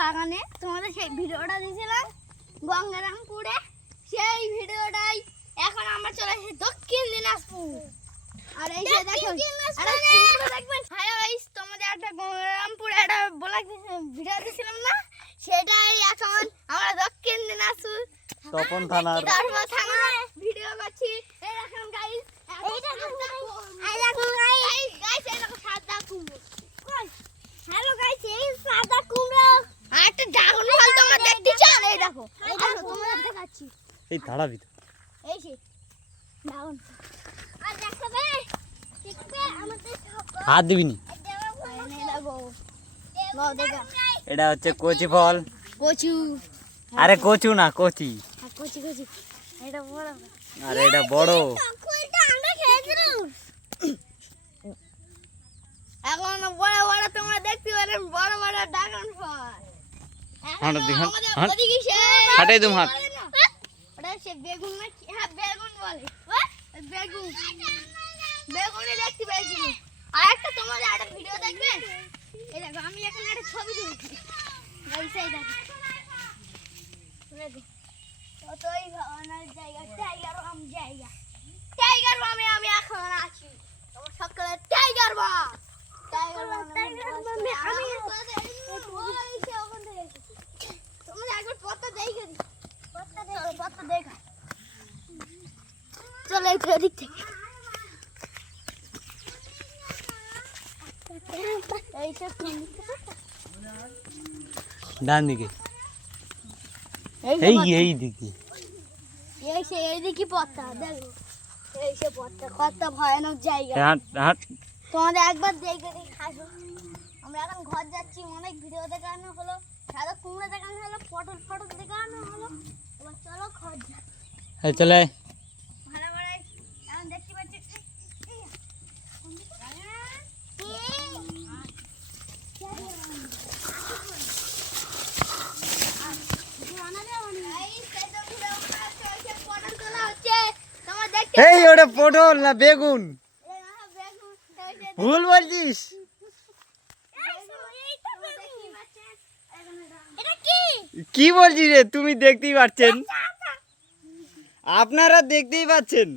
বাগানে তোমাদের সেই ভিডিওটা দিয়েছিলাম গঙ্গারামপুরে, সেই ভিডিওটাই এখন আমরা চলে এসেছি দক্ষিণ দিনাজপুর। আর এই যে দেখুন, দেখবেন হাই গাইস, তোমাদের একটা গঙ্গারামপুরে একটা ব্লগ ভিডিও দিয়েছিলাম না, সেটাই এখন আমরা দক্ষিণ দিনাজপুর তপন থানার ভিডিও করছি। এই দেখুন গাইস, এই দেখুন গাইস, এই দেখুন সাদা কুমড়ো। হ্যালো গাইস, এই সাদা কুমড়ো আর একটা ড্রাগন ফল তোমরা দেখতে চাও? এই দেখো তোমাদের দেখাচ্ছি, এই ধারা ভিতর এই যে ড্রাগন আর দেখাবে, দেখবে আমাদের হাত দিবিনি। এটা হচ্ছে কচি ফল। কচু, আরে কচু না, কচি। কচি কচি, এটা বড়, আরে এটা বড়। ফলটা আমরা খেয়েছিলাম। এখন বড় বড় তোমরা দেখতে পারেন, বড় বড় ড্রাগন ফল। হাঁটো দি, হাঁট, আমাদের হাঁট। ওদিকে সে হাঁটাই তুমি, হাঁট। ওটা সে বেগুন না কি? হ্যাঁ বেগুন বলে, বেগুন, বেগুনই দেখতে পেয়েছি। আর একটা তোমাদের একটা ভিডিও দেখবে, এই দেখো আমি এখানে একটা ছবি তুলছি, এই দেখো কতই ভাবনার জায়গা, টাইগার বাম জায়গা, টাইগার বামে আমি এখন আছি। তোমার সকালে টাইগার বাম, টাইগার বামে আমি ওখান থেকে এসেছি। তোমরা একবার পথটা দেখে দিই, পথটা দেখা চলে একটু এদিক থেকে। ডান দিকে, এই এই দিকে। এইদিকে পথটা দেখো, এই সে পথটা কত ভয়ানক জায়গা। হাঁট, হাঁট। তোমাদের একবার দেখে দিই আসো। আমরা এখন ঘর যাচ্ছি, অনেক ভিডিও দেখানো হলো, সাদা কুমড়ো দেখানো হলো, পটল ফটল দেখানো হলো, এবার চলো ঘর যা। চলে ভালো ভালো এখন দেখতে পাচ্ছি এই ওটা পটল না বেগুন? ভুল বলছিস। কি বলছিস রে? তুমি দেখতেই পাচ্ছেন, আপনারা দেখতেই পাচ্ছেন।